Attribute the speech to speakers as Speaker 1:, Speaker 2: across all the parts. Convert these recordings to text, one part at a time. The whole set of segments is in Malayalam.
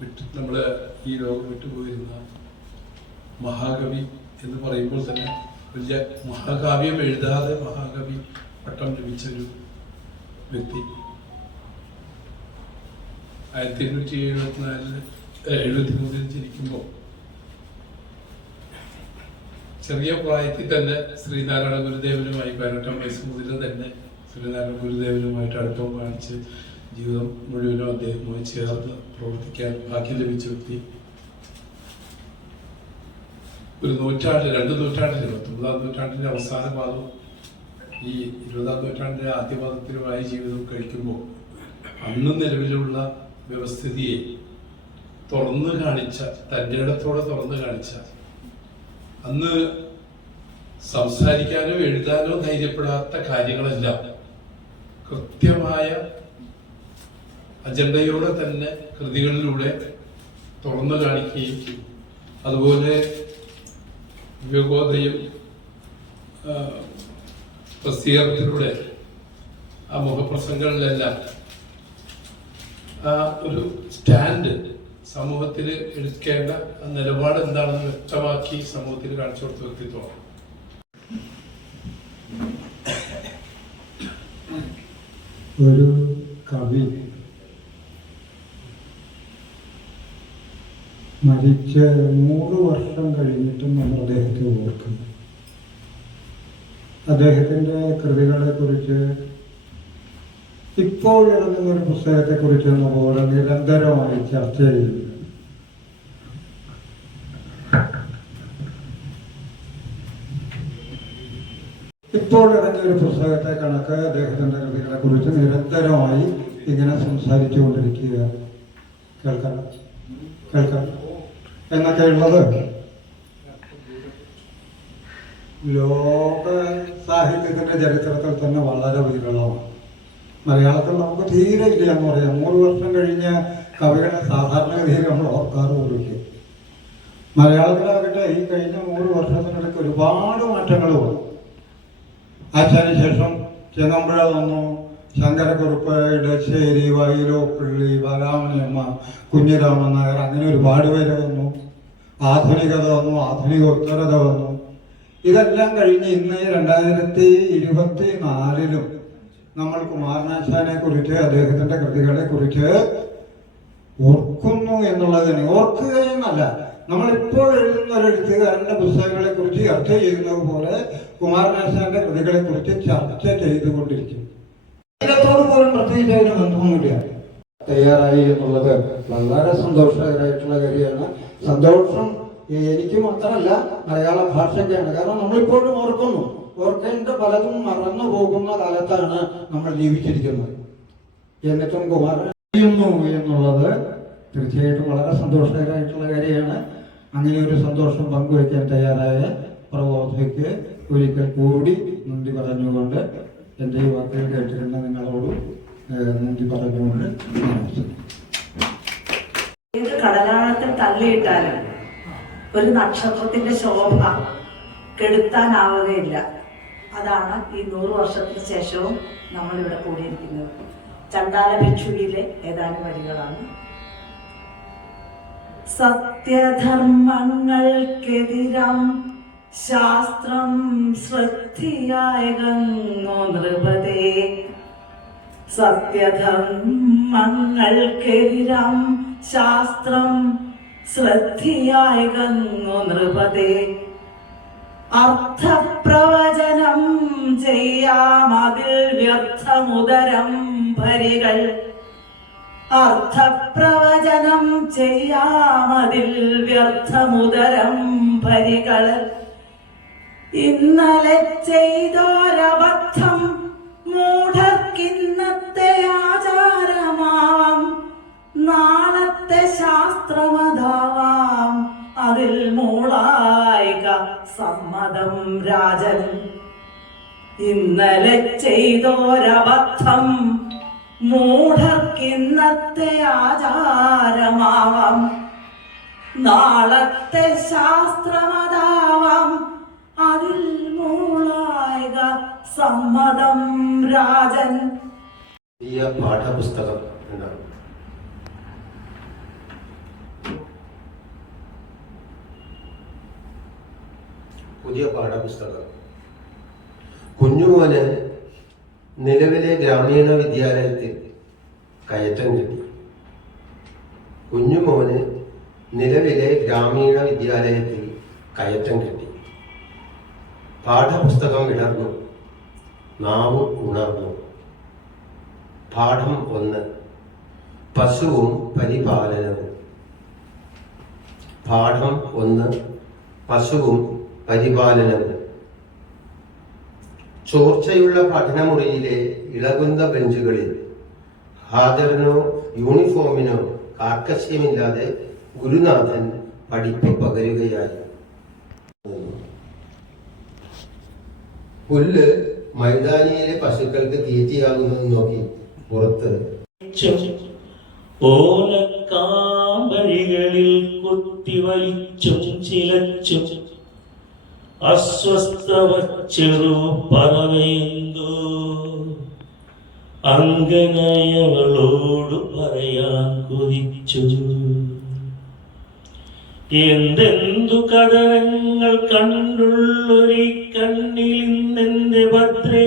Speaker 1: വിട്ട് നമ്മൾ ഈ ലോകം വിട്ടുപോയിരുന്ന മഹാകവി എന്ന് പറയുമ്പോൾ തന്നെ വലിയ മഹാകാവ്യം എഴുതാതെ മഹാകവി പട്ടം ലഭിച്ച ഒരു വ്യക്തി. ആയിരത്തി എണ്ണൂറ്റി എഴുപത്തിനാലിൽ എഴുപത്തി മൂന്നിൽ ജനിക്കുമ്പോൾ ചെറിയ പ്രായത്തിൽ തന്നെ ശ്രീനാരായണ ഗുരുദേവനുമായി പതിനെട്ടാം വയസ്സ് മുതൽ തന്നെ ശ്രീനാരായണ ഗുരുദേവനുമായിട്ട് അടുപ്പം കാണിച്ച് ജീവിതം മുഴുവനും അദ്ദേഹവുമായി ചേർന്ന് പ്രവർത്തിക്കാൻ ഭാഗ്യം ലഭിച്ച വ്യക്തി. ഒരു നൂറ്റാണ്ട് രണ്ട് നൂറ്റാണ്ടിൽ പത്തൊമ്പതാം നൂറ്റാണ്ടിന്റെ അവസാന പാദവും ഈ ഇരുപതാം നൂറ്റാണ്ടിന്റെ ആദ്യപാദത്തിലുമായി ജീവിതം കഴിക്കുമ്പോൾ അന്ന് നിലവിലുള്ള വ്യവസ്ഥിതിയെ തുറന്നു കാണിച്ച തന്റെ ഇടത്തോടെ തുറന്നു കാണിച്ച അന്ന് സംസാരിക്കാനോ എഴുതാനോ ധൈര്യപ്പെടാത്ത കാര്യങ്ങളെല്ലാം കൃത്യമായ അജണ്ടയോടെ തന്നെ കൃതികളിലൂടെ തുറന്നു കാണിക്കുകയും അതുപോലെ യുഗോദയം പ്രസിദ്ധീകരണത്തിലൂടെ ആ മുഖപ്രസംഗങ്ങളിലെല്ലാം ആ ഒരു സ്റ്റാൻഡ് സമൂഹത്തിൽ എടുക്കേണ്ട നിലപാട് എന്താണെന്ന് വ്യക്തമാക്കി സമൂഹത്തിൽ കാണിച്ചു കൊടുത്ത വ്യക്തിത്വമാണ്.
Speaker 2: ഒരു കവി മരിച്ച് നൂറ് വർഷം കഴിഞ്ഞിട്ടും നമ്മൾ അദ്ദേഹത്തെ ഓർക്കുന്നു. അദ്ദേഹത്തിന്റെ കൃതികളെ കുറിച്ച് ഇറങ്ങുന്ന ഒരു പുസ്തകത്തെ കുറിച്ച് നമ്മൾ നിരന്തരമായി ചർച്ച ചെയ്യുന്നു. ഇപ്പോൾ ഇറങ്ങിയ ഒരു പുസ്തകത്തെ കണക്ക് അദ്ദേഹത്തിന്റെ കൃതികളെ കുറിച്ച് നിരന്തരമായി ഇങ്ങനെ സംസാരിച്ചുകൊണ്ടിരിക്കുക കേൾക്കാം. കേൾക്കാം. ലോക സാഹിത്യത്തിന്റെ ചരിത്രത്തിൽ തന്നെ വളരെ വിരളമാണ്. മലയാളത്തിൽ നമുക്ക് തീരെ ഇല്ല എന്ന് പറയാം. നൂറ് വർഷം കഴിഞ്ഞ കവികളെ സാധാരണഗതിയിൽ നമ്മൾ ഓർക്കാറ് പോലുമില്ല മലയാളത്തിലാകട്ടെ ഈ കഴിഞ്ഞ നൂറ് വർഷത്തിനിടയ്ക്ക് ഒരുപാട് മാറ്റങ്ങൾ വന്നു. ആശാനുശേഷം ചെങ്ങമ്പുഴ വന്നു. ശങ്കരക്കുറുപ്പ് ഇടശ്ശേരി വൈലോപ്പിള്ളി ബാലാമണിയമ്മ കുഞ്ഞിരാമൻ നായർ അങ്ങനെ ഒരുപാട് പേര് വന്നു. ആധുനികത വന്നു ആധുനികോത്തരത വന്നു. ഇതെല്ലാം കഴിഞ്ഞ് ഇന്ന് രണ്ടായിരത്തി ഇരുപത്തി നാലിലും നമ്മൾ കുമാരനാശാനെ കുറിച്ച് അദ്ദേഹത്തിന്റെ കൃതികളെ കുറിച്ച് ഓർക്കുന്നു എന്നുള്ളതിന് ഓർക്കുകയെന്നല്ല നമ്മൾ ഇപ്പോൾ എഴുതുന്ന ഒരു എഴുത്തുകാരന്റെ പുസ്തകങ്ങളെ കുറിച്ച് ചർച്ച ചെയ്യുന്നത് പോലെ കുമാരനാശാന്റെ കൃതികളെ കുറിച്ച് ചർച്ച ചെയ്തുകൊണ്ടിരിക്കും. ഇതിനോട് പോലും പ്രത്യേകിച്ച് അതിന് ബന്ധമൊന്നുമില്ല തയ്യാറായി എന്നുള്ളത് വളരെ സന്തോഷകരമായിട്ടുള്ള കാര്യമാണ്. സന്തോഷം എനിക്ക് മാത്രമല്ല മലയാള ഭാഷയ്ക്കാണ്. കാരണം നമ്മളിപ്പോഴും ഓർക്കുന്നു ഓർക്കേണ്ട പലതും മറന്നു പോകുന്ന കാലത്താണ് നമ്മൾ ജീവിച്ചിരിക്കുന്നത്. എന്നിട്ടും കുമാരുന്നു എന്നുള്ളത് തീർച്ചയായിട്ടും വളരെ സന്തോഷകരമായിട്ടുള്ള കാര്യമാണ്. അങ്ങനെ ഒരു സന്തോഷം പങ്കുവയ്ക്കാൻ തയ്യാറായ പ്രബോധയ്ക്ക് ഒരിക്കൽ കൂടി നന്ദി പറഞ്ഞുകൊണ്ട് എന്റെ ഈ വാർത്തകൾ കേട്ടിരുന്ന നിങ്ങളോട് നന്ദി പറഞ്ഞുകൊണ്ട്.
Speaker 3: ഏത് കടലാഴത്തിൽ തള്ളിയിട്ടാലും ഒരു നക്ഷത്രത്തിന്റെ ശോഭ കെടുത്താനാവുകയില്ല. അതാണ് ഈ നൂറ് വർഷത്തിന് ശേഷവും നമ്മൾ ഇവിടെ കൂടിയിരിക്കുന്നത്. ചണ്ടാല ഭിക്ഷുവിയിലെ ഏതാനും വരികളാണ്. സത്യധർമ്മങ്ങൾക്കെതിരം ശാസ്ത്രം ശ്രദ്ധിയായകങ്ങോ നൃപതേ. സത്യധർമ്മങ്ങൾക്കെതിരം ശാസ്ത്രം ശ്രദ്ധിയായകങ്ങു നൃപതേ. അർത്ഥപ്രവചനം ചെയ്യാമതിൽ വ്യർത്ഥമുദരം ഭരികൾ. അർത്ഥപ്രവചനം ചെയ്യാമതിൽ വ്യർത്ഥമുദരം ഭരികൾ. ഇന്നലെ ചെയ്തോരബദ്ധം മൂഢർക്കിന്നത്തെ ആചാരമാവാം. നാളത്തെ ശാസ്ത്രമതാവാം. അതിൽ മൂളായിക സമ്മതം രാജൻ. ഇന്നലെ ചെയ്തോരബദ്ധം മൂഢർക്കിന്നത്തെ ആചാരമാവാം. നാളത്തെ ശാസ്ത്രമതാവാം. സമ്മതം രാജൻ.
Speaker 4: പാഠപുസ്തകം എന്നാണ് പുതിയ പാഠപുസ്തകം. കുഞ്ഞുമോന് നിലവിലെ ഗ്രാമീണ വിദ്യാലയത്തിൽ കയറ്റം കിട്ടി. കുഞ്ഞുമോന് നിലവിലെ ഗ്രാമീണ വിദ്യാലയത്തിൽ കയറ്റം കിട്ടി. പാഠപുസ്തകം വിടർന്നു നാവും ഉണർന്നു. പാഠം ഒന്ന്. പശുവും പരിപാലനവും. പാഠം ഒന്ന്. പശുവും പരിപാലനവും. ചോർച്ചയുള്ള പഠനമുറിയിലെ ഇളകുന്ന ബെഞ്ചുകളിൽ ഹാജറിനോ യൂണിഫോമിനോ കാർക്കശ്യമില്ലാതെ ഗുരുനാഥൻ പഠിപ്പ് പകരുകയായി പുല്ല് മൈതാനിയിലെ പശുക്കൾക്ക് തീറ്റയാകുന്നത് നോക്കി പുറത്ത്
Speaker 5: ഓലക്കാമ്പഴികളിൽ കുത്തിവലിച്ചും ചിലച്ചും അസ്വസ്ഥവ ചെറു പറവയെന്തോ അങ്കനയവളോട് പറയാൻ കൊതിച്ചു. എന്തെന്തു കഥനങ്ങൾ കണ്ടുള്ളൊരി കണ്ണിൽ നിന്നെന്റെ ഭദ്രേ?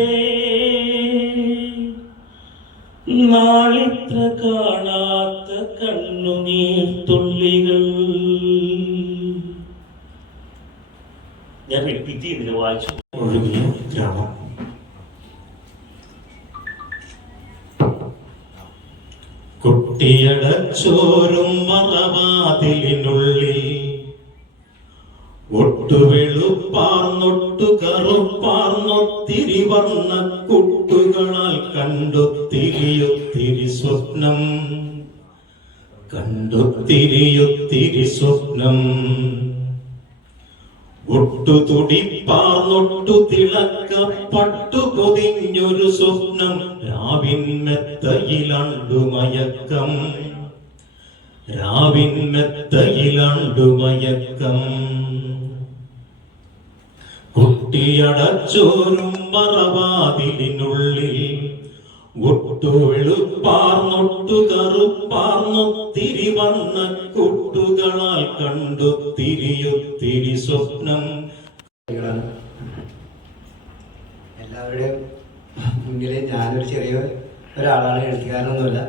Speaker 5: നാളിത്ര കാണാത്ത കണ്ണുനീർ തുള്ളികൾ. ഞാൻ റിപ്പീറ്റ് ചെയ്തില്ല വായിച്ചു. ഗ്രാമം. കുട്ടിയടച്ചോരും മറവാതിലിനുള്ളിൽ ഒട്ടുവെളുപ്പാർന്നൊട്ടു കറുപ്പാർന്നൊത്തിരി വർണ കുട്ടുകളാൽ കണ്ടൊത്തിരിയൊത്തിരി സ്വപ്നം. കണ്ടൊത്തിരിയൊത്തിരി സ്വപ്നം. ഒട്ടു തുടിപ്പാർന്നൊട്ടു തിളക്കപ്പട്ടു പൊതിഞ്ഞൊരു സ്വപ്നം. രാവിൻ മെത്തയിലണ്ടു മയക്കം രാവിൻ മെത്തയിലണ്ടു മയക്കം കുട്ടിയടച്ചോരും മറവാതിലിനുള്ളിൽ. ഒട്ടു വെളുപ്പാർന്നൊട്ടു കറുപ്പാർന്നൊത്തിരി വന്ന കുട്ടുകളാൽ കണ്ടൊത്തിരിയൊത്തിരി സ്വപ്നം.
Speaker 6: എല്ലാവരുടെയും മുന്നിൽ ഞാനൊരു ചെറിയ ഒരാളാണ് എഴുത്തുകാരനൊന്നുമില്ല.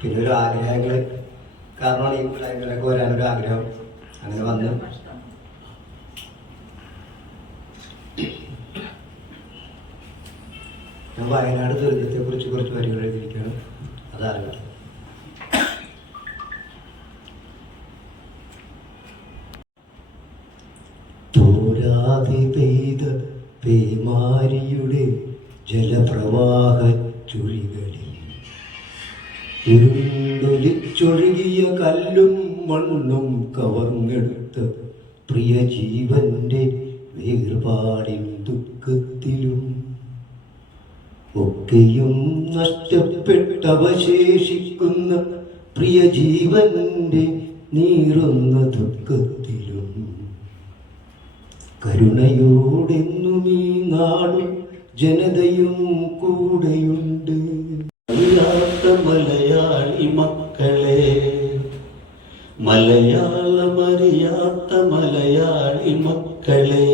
Speaker 6: പിന്നെ ഒരു ആഗ്രഹങ്ങൾ കാരണമാണ് ഈ പ്രായങ്ങളൊക്കെ വരാനൊരു ആഗ്രഹം. അങ്ങനെ വന്ന് ഞാൻ വയനാട് ദുരന്തത്തെക്കുറിച്ച് കുറച്ച് വരികൾ എഴുതിയിരിക്കുകയാണ്. അതാരംഭിക്കും തോരാതെ പെയ്ത പേമാരിയുടെ ജലപ്രവാഹ ചുഴികളിൽ ഉരുണ്ടൊലിച്ചൊഴുകിയ കല്ലും മണ്ണും കവർന്നെടുത്ത പ്രിയ ജീവന്റെ വേർപാടിൻ ദുഃഖത്തിലും ഒക്കെയും നഷ്ടപ്പെട്ടവശേഷിക്കുന്ന പ്രിയ ജീവന്റെ നീറുന്ന ദുഃഖത്തിലും കരുണയോടെന്നും ഈ നാടും ജനതയും കൂടെയുണ്ട്.
Speaker 5: അറിയാത്ത മലയാളി മക്കളെ മലയാളമറിയാത്ത മലയാളി മക്കളെ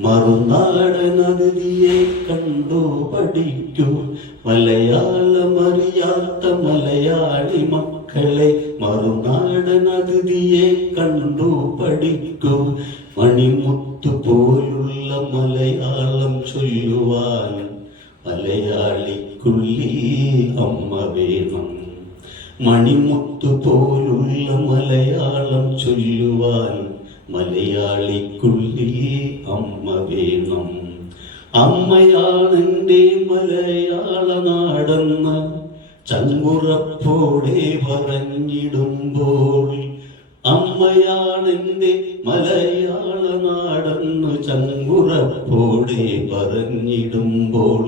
Speaker 5: മറുനാട് നദിയെ കണ്ടു പഠിക്കൂ. മലയാളമറിയാത്ത മലയാളി മക്കളെ മറുനാട് നദിയെ കണ്ടു പഠിക്കൂ. മണിമുത്തു പോലുള്ള മലയാളം ചൊല്ലുവാൻ മലയാളിക്കുള്ളിൽ അമ്മ വേണം. മണിമുത്തു പോലുള്ള മലയാളം ചൊല്ലുവാൻ മലയാളിക്കുള്ളിൽ അമ്മ വേണം. അമ്മയാണെന്റെ മലയാള നാടെന്ന് ചങ്കുറപ്പോടെ പറഞ്ഞിടുമ്പോൾ അമ്മയാണെന്റെ മലയാള നാടെന്ന് ചങ്കുറപ്പോടെ പറഞ്ഞിടുമ്പോൾ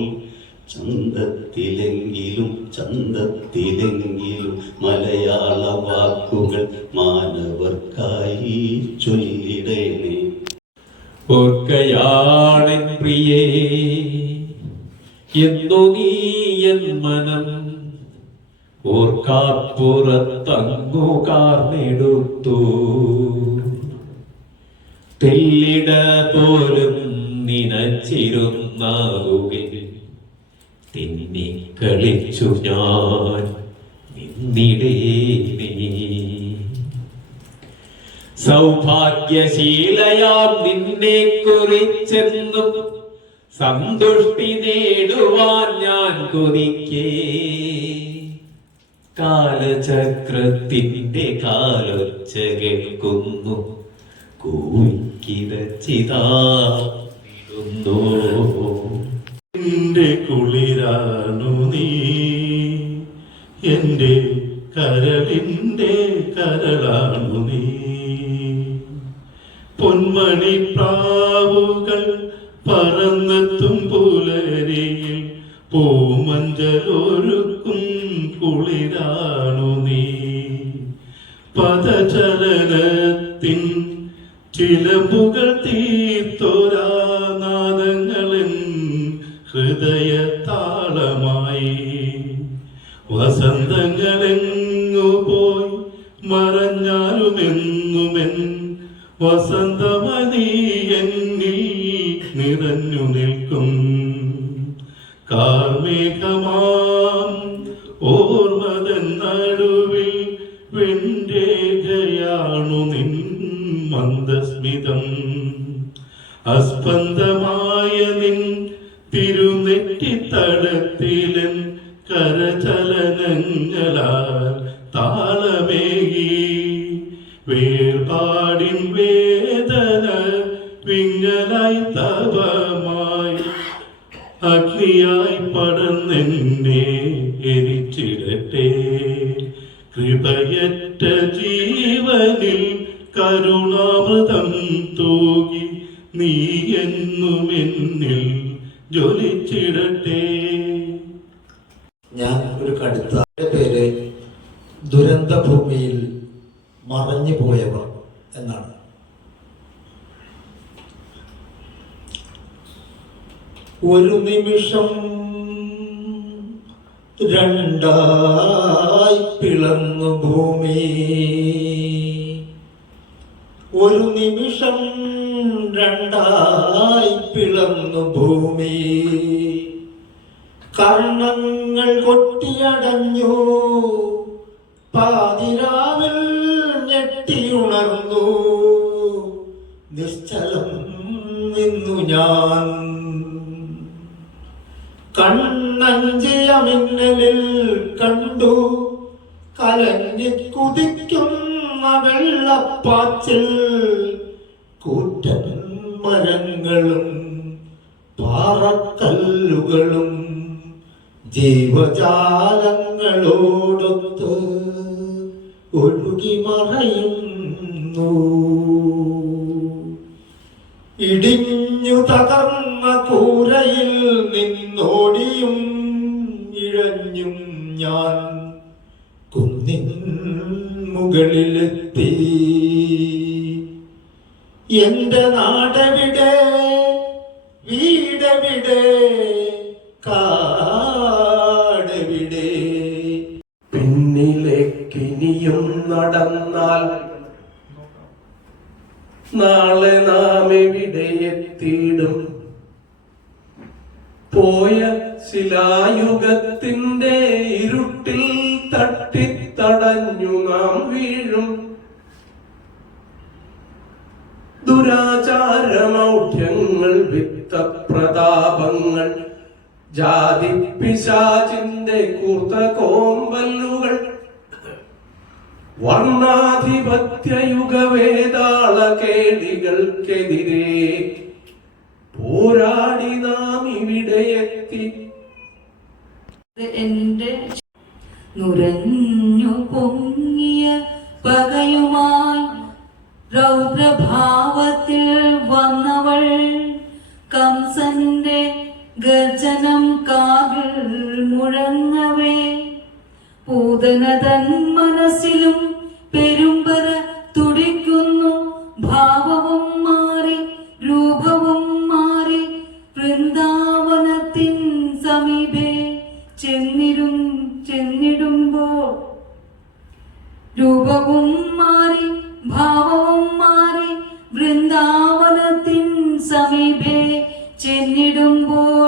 Speaker 5: ചന്തത്തിലെങ്കിലും ചന്തത്തിലെങ്കിലും
Speaker 7: കളിച്ചു ഞാൻ സൗഭാഗ്യശീലയാം നിന്നെ കുറിച്ചെന്നും സന്തുഷ്ടി നേടുവാൻ ഞാൻ കൊതിക്കേ. കാലചക്രത്തിന്റെ കാലൊച്ച കേൾക്കുന്നു. കൂക്കിരച്ചിതാ
Speaker 8: എന്റെ കുളിരാണു നീ. എന്റെ കരളിന്റെ കരളാണു നീ. പൊന്മണി പ്രാവുകൾ പറന്നെത്തും പുലരിയിൽ പൂമഞ്ചലൊരുക്കും കുളിരാണു നീ. പദചലനത്തിൻ ചിലമ്പുകൾ തീർത്തൊരാനാദങ്ങളൻ ഹൃദയ താളമായി വസന്തങ്ങളെങ്ങു പോയി മറഞ്ഞാലുമെന്നുമെൻ വസന്തമതി എന്നിൽ നിറഞ്ഞു നിൽക്കും. കാർമേഘമാം ഓർമ്മതൻ നടുവിൽ വെണ്ടേഖയാണു നിൻ മന്ദസ്മിതം. അസ്പന്ദമായ നിൻ തിരുനെറ്റിത്തടത്തിലൻ കരചലനങ്ങളാൽ താളമേകി. വേർപാടിൻ വേദന വിങ്ങലായി തപമായി അഗ്നിയായി പടന്നെന്നെ എരിച്ചിടട്ടെ. കൃപയറ്റ ജീവനിൽ കരുണാമൃതം തൂകി നീ എന്നും എന്നിൽ ജ്വലിച്ചിടട്ടെ.
Speaker 9: ഞാൻ ഒരു കടുത്ത പേര് ദുരന്ത ഭൂമിയിൽ മറഞ്ഞു പോയവർ എന്നാണ്. ഒരു നിമിഷം രണ്ടായി പിളർന്നു ഭൂമി. ഒരു നിമിഷം രണ്ടായി പിളർന്നു ഭൂമി. കർണങ്ങൾ കൊട്ടിയടഞ്ഞു. പാതിരാവിൽ ഞെട്ടിയുണർന്നു. നിശ്ചലം നിന്നു ഞാൻ. കണ്ണഞ്ചിയ മിന്നലിൽ കണ്ടു. കലങ്ങി കുതിക്കുന്ന വെള്ളപ്പാച്ചിൽ. കൂറ്റൻ മരങ്ങളും പാറക്കല്ലുകളും ജീവജാലങ്ങളോടൊത്ത് ഒഴുകി മറയുന്നു ഇടിഞ്ഞു തകർന്ന കൂരയിൽ നിന്നോടിയും ഇഴഞ്ഞും ഞാൻ കുന്നിൻ മുകളിലെത്തി എന്റെ നാടവിടെ? വീടവിടെ? കാടവിടെ?
Speaker 7: പിന്നിലേക്കിനിയും നടന്നാൽ നാളെ നാം എവിടെ എത്തിയിടും? പോയ ശിലായുഗത്തിന്റെ ഇരുട്ടിൽ തട്ടിത്തടഞ്ഞു നാം വീഴും. ദുരാചാരമൗഢ്യങ്ങൾ വിത്തപ്രതാപങ്ങൾ ജാതി പിശാചിന്റെ കൂർത്ത കോമ്പല്ലുകൾ വർണാധിപത്യയുഗവേതാള കേളികൾക്കെതിരെ പോരാടി നാം ഇവിടെ എത്തി
Speaker 10: എന്റെ നുരഞ്ഞു പൊങ്ങിയ പകയുമായി രൗദ്രഭാവത്തിൽ വന്നവൾ കംസന്റെ ഗർജനം കാതിൽ മുഴങ്ങവേ. പൂതന തൻ മനസ്സിലും പെരുമ്പറ തുടിക്കുന്നു ഭാവവും മാറി രൂപവും മാറി വൃന്ദാവനത്തിൻ സമീപേ ചെന്നിരും ചെന്നിടുമ്പോൾ രൂപവും മാറി ഭാവവും സമീപേ ചെന്നിടുമ്പോൾ